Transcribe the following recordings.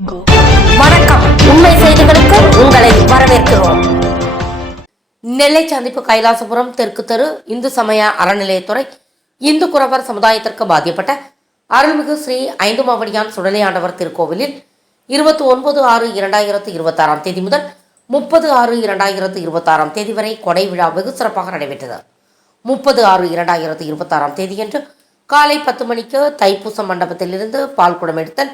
வணக்கம். உண்மை செய்திகளுக்கு உங்களை வரவேற்கிறோம். நெல்லை சந்திப்பு கைலாசபுரம் தெற்கு தெரு இந்து சமய அறநிலையத்துறை இந்து குறவர் சமுதாயத்திற்கு பாதிக்கப்பட்ட அருள்மிகு ஸ்ரீ ஐந்துமாவடியான் சுடலையாண்டவர் திருக்கோவிலில் 29/6/2026 முதல் 30/6/2026 வரை கொடை விழா வெகு சிறப்பாக நடைபெற்றது. 30/6/2026 அன்று காலை 10 மணிக்கு தைப்பூச மண்டபத்திலிருந்து பால்குடம் எடுத்தல்,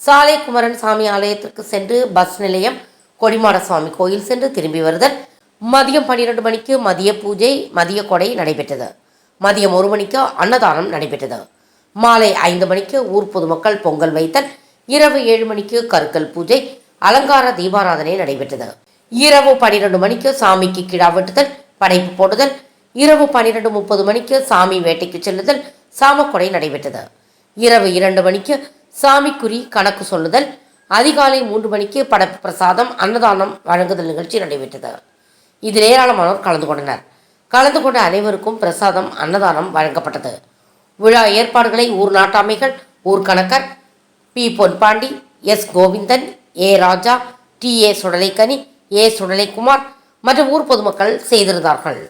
சாலை குமரன் சாமி ஆலயத்திற்கு சென்று பஸ் நிலையம் கொடிமாட சுவாமி கோயில் சென்று திரும்பி வருதல், மதியம் 12 மணிக்கு மதிய பூஜை மதிய கொடை நடைபெற்றது. மதியம் 1 மணிக்கு அன்னதானம் நடைபெற்றது. மாலை 5 மணிக்கு ஊர் பொதுமக்கள் பொங்கல் வைத்தல், இரவு 7 மணிக்கு கருக்கல் பூஜை அலங்கார தீபாராதனை நடைபெற்றது. இரவு 12 மணிக்கு சாமிக்கு கிடா வெட்டுதல், படைப்பு போடுதல், இரவு 12:30 மணிக்கு சாமி வேட்டைக்கு செல்லுதல், சாமக்கொடை நடைபெற்றது. இரவு 2 மணிக்கு சாமிக்குறி கணக்கு சொல்லுதல், அதிகாலை 3 மணிக்கு படைப்பு பிரசாதம் அன்னதானம் வழங்குதல் நிகழ்ச்சி நடைபெற்றது. இதில் ஏராளமானோர் கலந்து கொண்டனர். கலந்து கொண்ட அனைவருக்கும் பிரசாதம் அன்னதானம் வழங்கப்பட்டது. விழா ஏற்பாடுகளை ஊர் நாட்டாமைகள், ஊர் கணக்கர் பி. பொன்பாண்டி, எஸ். கோவிந்தன், ஏ. ராஜா, டி. ஏ. சுடலைக்கனி, ஏ. சுடலைக்குமார் மற்றும் ஊர் பொதுமக்கள் செய்திருந்தார்கள்.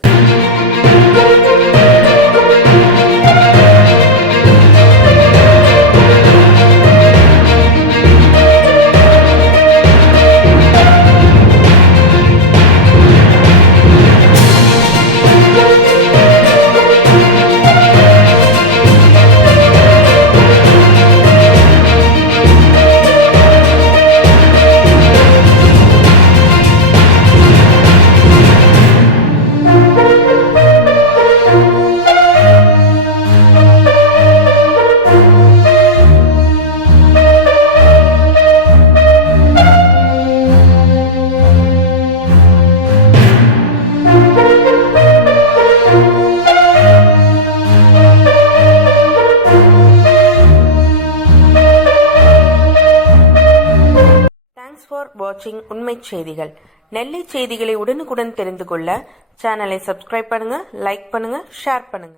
ஃபார் வாட்சிங் உண்மை செய்திகள். நெல்லை செய்திகளை உடனுக்குடன் தெரிந்து கொள்ள சேனலை சப்ஸ்கிரைப் பண்ணுங்க, லைக் பண்ணுங்க, ஷேர் பண்ணுங்க.